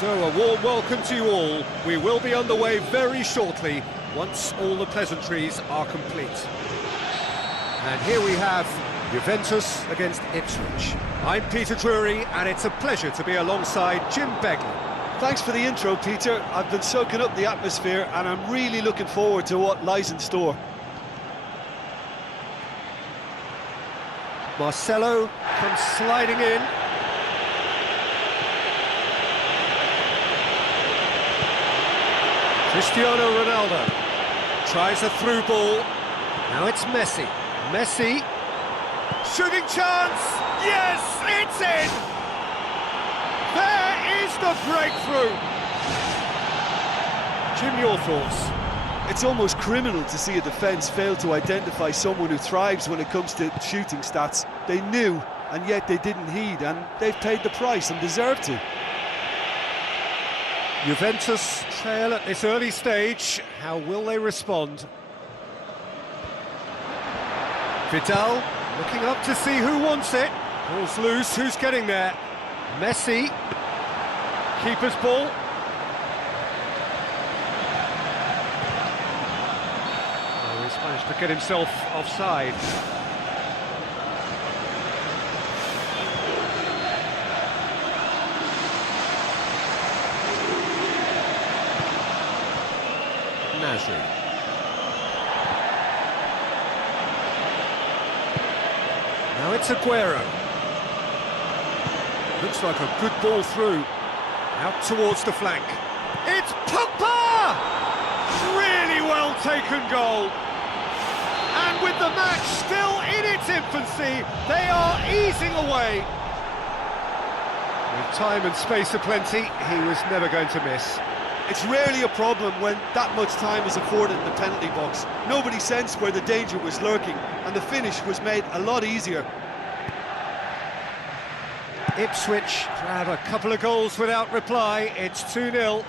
So, a warm welcome to you all. We will be underway very shortly, once all the pleasantries are complete. And here we have Juventus against Ipswich. I'm Peter Drury, and it's a pleasure to be alongside Jim Begley. Thanks for the intro, Peter. I've been soaking up the atmosphere, and I'm really looking forward to what lies in store. Marcelo comes sliding in. Cristiano Ronaldo tries a through ball. Now it's Messi. Messi, shooting chance. Yes, it's in. There is the breakthrough. Jim, your thoughts? It's almost criminal to see a defence fail to identify someone who thrives when it comes to shooting stats. They knew, and yet they didn't heed, and they've paid the price and deserve to. Juventus trail at this early stage. How will they respond? Vidal looking up to see who wants it. Ball's loose, who's getting there? Messi. Keeper's ball. Oh, he's managed to get himself offside. Nasri. Now it's Aguero. Looks like a good ball through. Out towards the flank. It's Pogba! Really well taken goal. And with the match still in its infancy, they are easing away. With time and space aplenty, he was never going to miss. It's rarely a problem when that much time is afforded in the penalty box. Nobody sensed where the danger was lurking, and the finish was made a lot easier. Ipswich grab a couple of goals without reply. It's 2-0.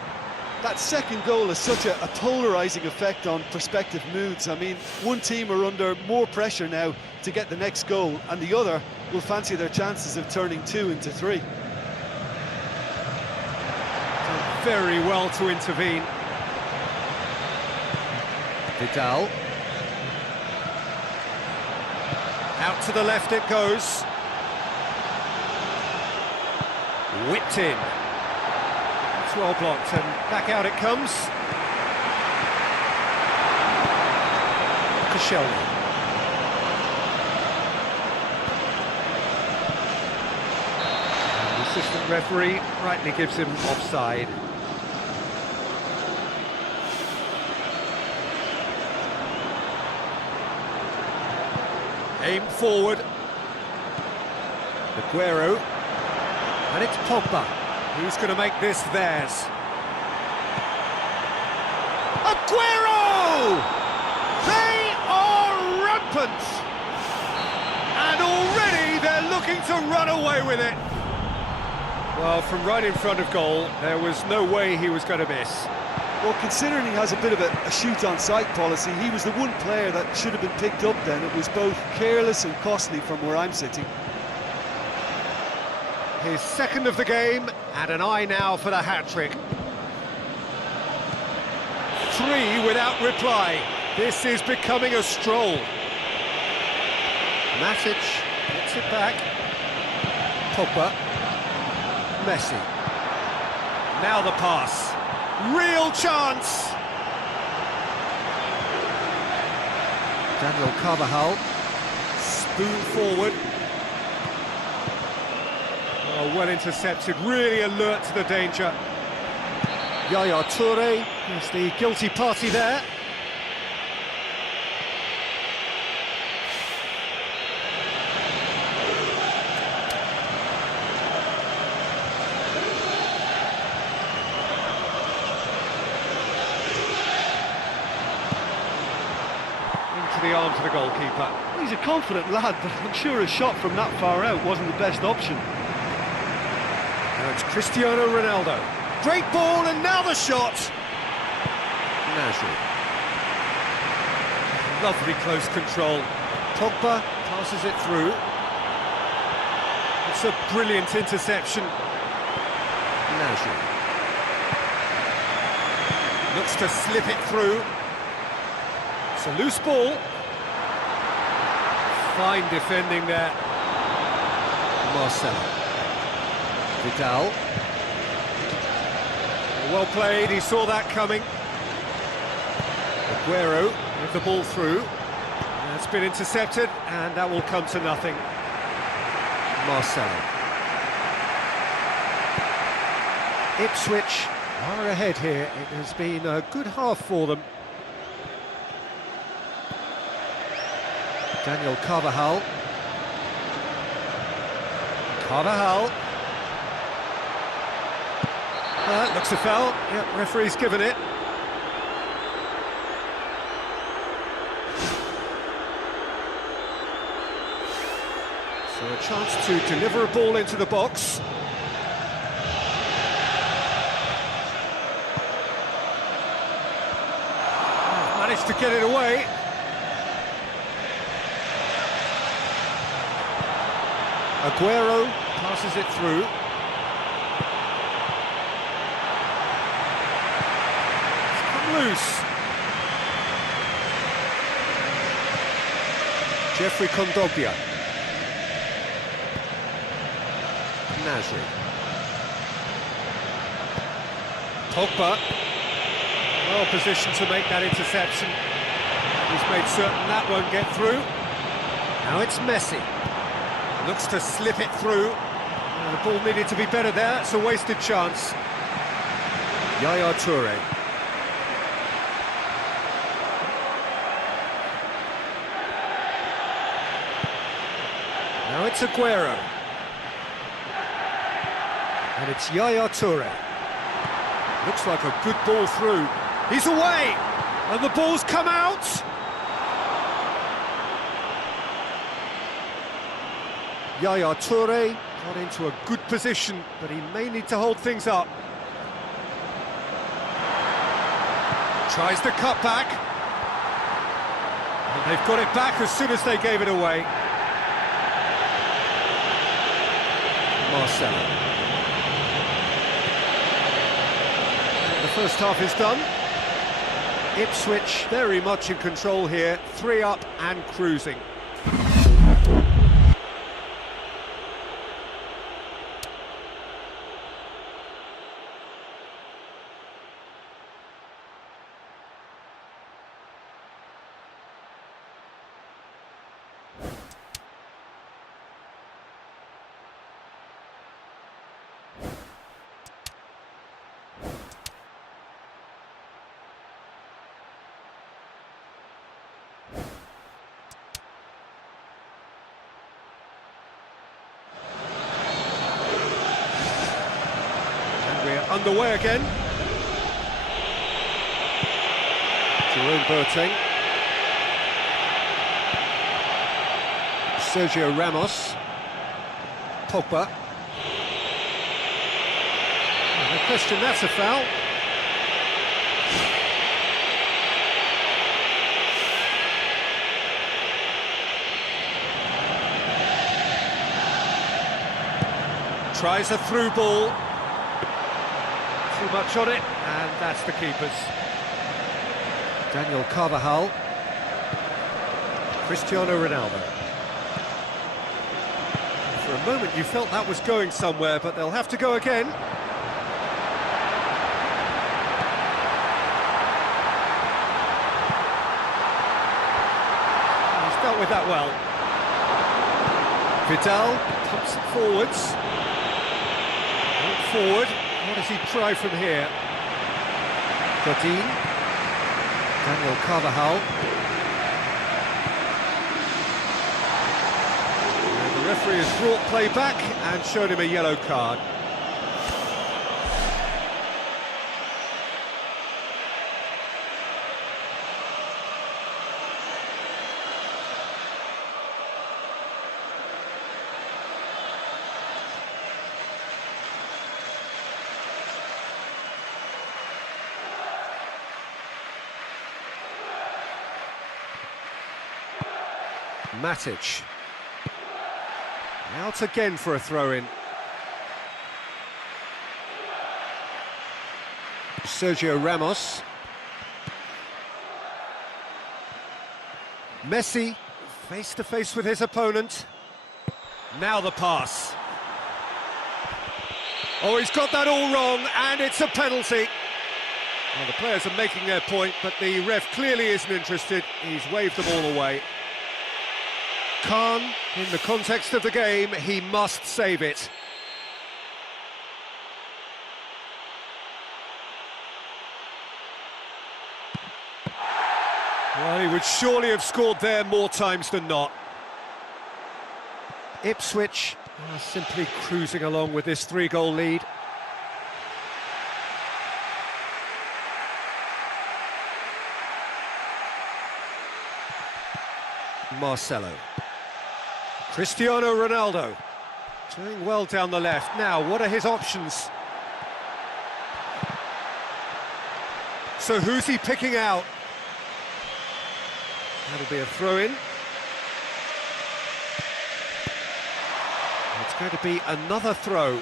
That second goal has such a polarising effect on prospective moods. I mean, one team are under more pressure now to get the next goal, and the other will fancy their chances of turning 2 into 3. Very well to intervene. Vidal. Out to the left it goes. Whipped in. It's well blocked and back out it comes. Koscielny. The assistant referee rightly gives him offside. Aim forward. Aguero. And it's Pogba. Who's going to make this theirs? Aguero! They are rampant! And already they're looking to run away with it. Well, from right in front of goal, there was no way he was going to miss. Well, considering he has a bit of a shoot-on-sight policy, he was the one player that should have been picked up then. It was both careless and costly from where I'm sitting. His second of the game, and an eye now for the hat-trick. 3 without reply. This is becoming a stroll. Matic gets it back. Pogba. Messi. Now the pass. Real chance! Daniel Carvajal. Spoon forward. Oh, well intercepted, really alert to the danger. Yaya Toure is the guilty party there. Into the arms of the goalkeeper. He's a confident lad, but I'm sure a shot from that far out wasn't the best option. Now it's Cristiano Ronaldo. Great ball, and now the shot. Nasri. Lovely close control. Pogba passes it through. It's a brilliant interception. Nasri. Looks to slip it through. It's a loose ball. Fine defending there. Marcelo. Vidal. Well played, he saw that coming. Aguero with the ball through. That's been intercepted, and that will come to nothing. Marcelo. Ipswich are ahead here. It has been a good half for them. Daniel Carvajal. Carvajal. Looks a foul. Yep, referee's given it. So a chance to deliver a ball into the box. Managed to get it away. Aguero passes it through. It's come loose. Jeffrey Kondogbia. Nasri. Pogba. Well positioned to make that interception. He's made certain that won't get through. Now it's Messi. Looks to slip it through. The ball needed to be better there. It's a wasted chance. Yaya Toure. Now it's Aguero. And it's Yaya Toure. Looks like a good ball through. He's away! And the ball's come out! Yaya Toure got into a good position, but he may need to hold things up. Tries to cut back. And they've got it back as soon as they gave it away. Marcelo. The first half is done. Ipswich very much in control here, 3 up and cruising. Underway again. Jerome Boateng. Sergio Ramos. Pogba. No question, that's a foul. Tries a through ball. Too much on it, and that's the keeper's. Daniel Carvajal. Cristiano Ronaldo. For a moment you felt that was going somewhere, but they'll have to go again. He's dealt with that well. Vidal pumps it forwards. Forward. What does he try from here? Godin. Daniel Carvajal. And the referee has brought play back and showed him a yellow card. Matic. Out again for a throw-in. Sergio Ramos. Messi, face to face with his opponent. Now the pass. Oh, he's got that all wrong, and it's a penalty. Well, the players are making their point, but the ref clearly isn't interested. He's waved them all away. Khan, in the context of the game, he must save it. Well, he would surely have scored there more times than not. Ipswich are simply cruising along with this 3-goal lead. Marcelo. Cristiano Ronaldo. Doing well down the left. Now, what are his options? So who's he picking out? That'll be a throw-in. It's going to be another throw.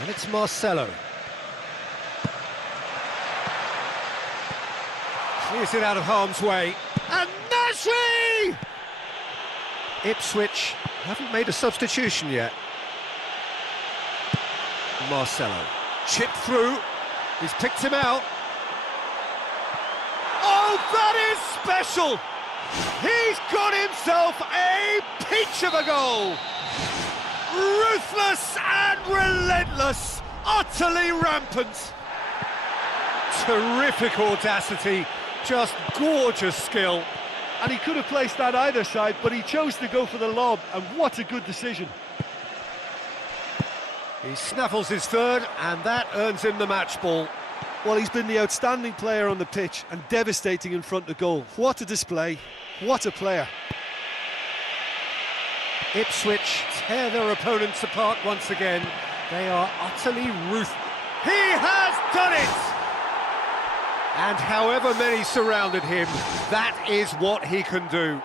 And it's Marcelo. Clears it out of harm's way. And Nasri! Ipswich haven't made a substitution yet. Marcelo. Chip through. He's picked him out. Oh, that is special! He's got himself a peach of a goal! Ruthless and relentless, utterly rampant. Terrific audacity, just gorgeous skill. And he could have placed that either side, but he chose to go for the lob, and what a good decision. He snaffles his third, and that earns him the match ball. Well, he's been the outstanding player on the pitch and devastating in front of goal. What a display, what a player. Ipswich tear their opponents apart once again. They are utterly ruthless. He has done it! And however many surrounded him, that is what he can do.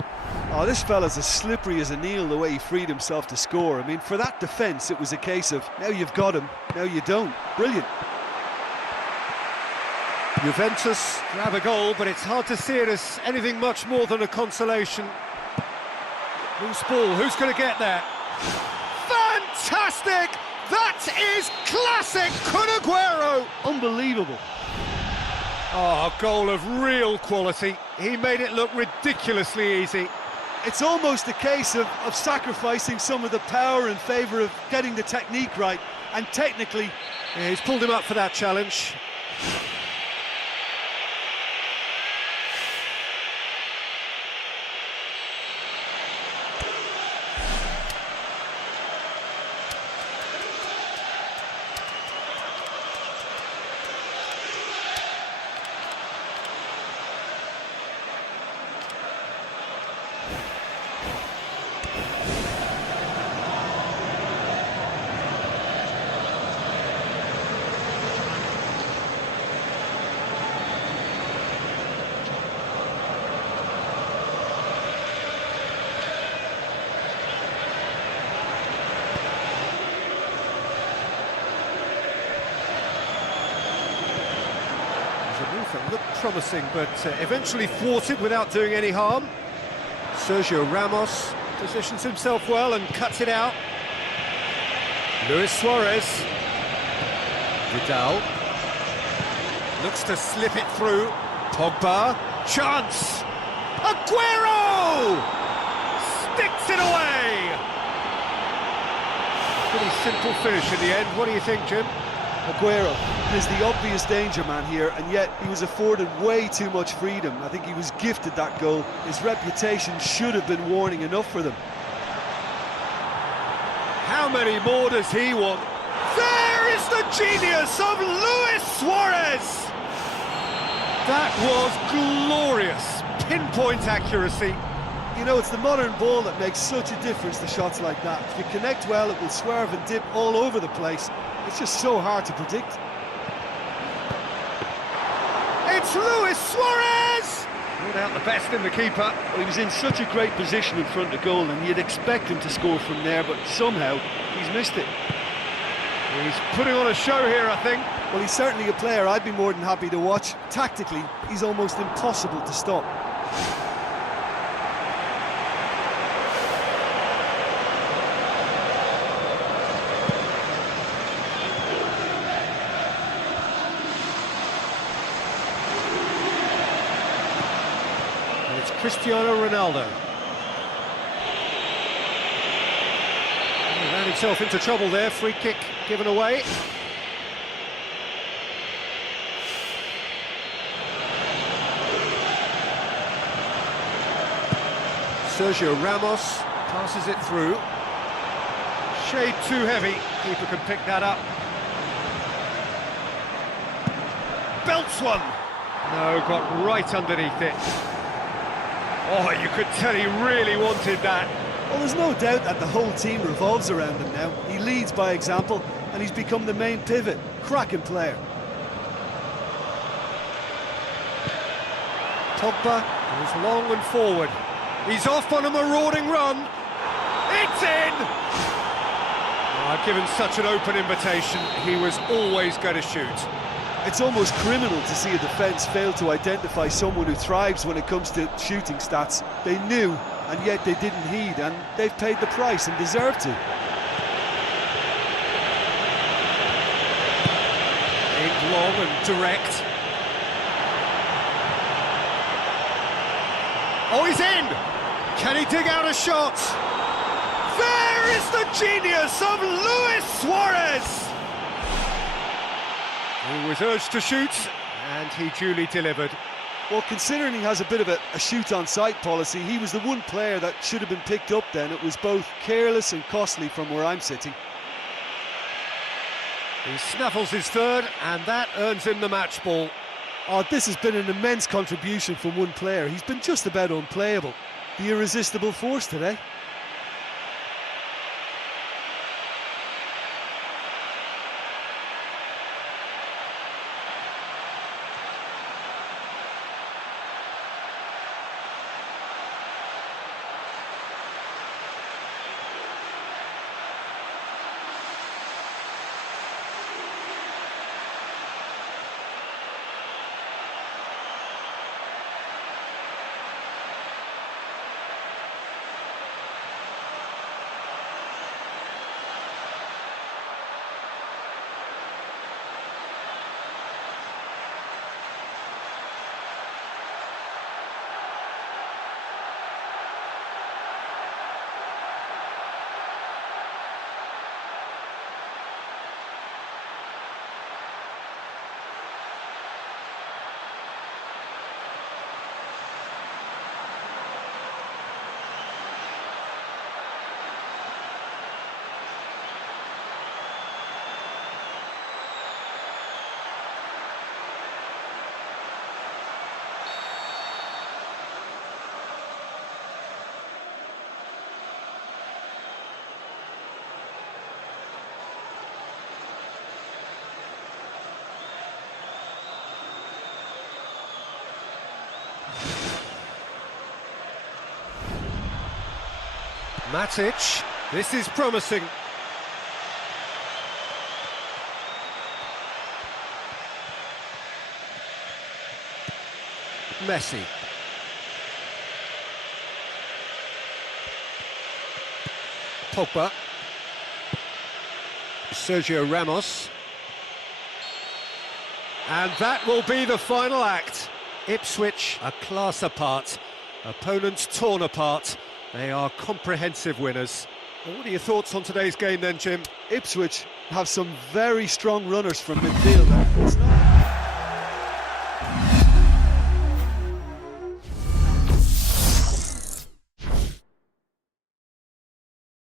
Oh, this fella's as slippery as an eel, the way he freed himself to score. I mean, for that defence, it was a case of, now you've got him, now you don't. Brilliant. Juventus grab a goal, but it's hard to see it as anything much more than a consolation. Loose ball, who's going to get there? Fantastic! That is classic Kun Aguero! Unbelievable. Oh, a goal of real quality. He made it look ridiculously easy. It's almost a case of sacrificing some of the power in favour of getting the technique right, and technically... Yeah, he's pulled him up for that challenge. Looked promising, but eventually thwarted without doing any harm. Sergio Ramos positions himself well and cuts it out. Luis Suarez. Vidal. Looks to slip it through. Pogba. Chance! Aguero! Sticks it away! Pretty simple finish in the end. What do you think, Jim? Aguero is the obvious danger man here, and yet he was afforded way too much freedom. I think he was gifted that goal. His reputation should have been warning enough for them. How many more does he want? There is the genius of Luis Suarez! That was glorious. Pinpoint accuracy. You know, it's the modern ball that makes such a difference to shots like that. If you connect well, it will swerve and dip all over the place. It's just so hard to predict. It's Luis Suarez! Ruled out the best in the keeper. Well, he was in such a great position in front of goal, and you'd expect him to score from there, but somehow he's missed it. He's putting on a show here, I think. Well, he's certainly a player I'd be more than happy to watch. Tactically, he's almost impossible to stop. And it's Cristiano Ronaldo. He ran himself into trouble there, free kick given away. Sergio Ramos passes it through. Shade too heavy, keeper can pick that up. Belts one! No, got right underneath it. Oh, you could tell he really wanted that. Well, there's no doubt that the whole team revolves around him now. He leads by example, and he's become the main pivot. Cracking player. Pogba goes long and forward. He's off on a marauding run. It's in! Oh, given such an open invitation, he was always going to shoot. It's almost criminal to see a defence fail to identify someone who thrives when it comes to shooting stats. They knew, and yet they didn't heed, and they've paid the price and deserve to. Aimed long and direct. Oh, he's in! Can he dig out a shot? There is the genius of Luis Suarez! He was urged to shoot, and he duly delivered. Well, considering he has a bit of a shoot-on-sight policy, he was the one player that should have been picked up then. It was both careless and costly from where I'm sitting. He snaffles his third, and that earns him the match ball. Oh, this has been an immense contribution from one player. He's been just about unplayable. The irresistible force today. Matic, this is promising. Messi. Pogba. Sergio Ramos. And that will be the final act. Ipswich a class apart. Opponents torn apart. They are comprehensive winners. Well, what are your thoughts on today's game then, Jim? Ipswich have some very strong runners from midfield. It's not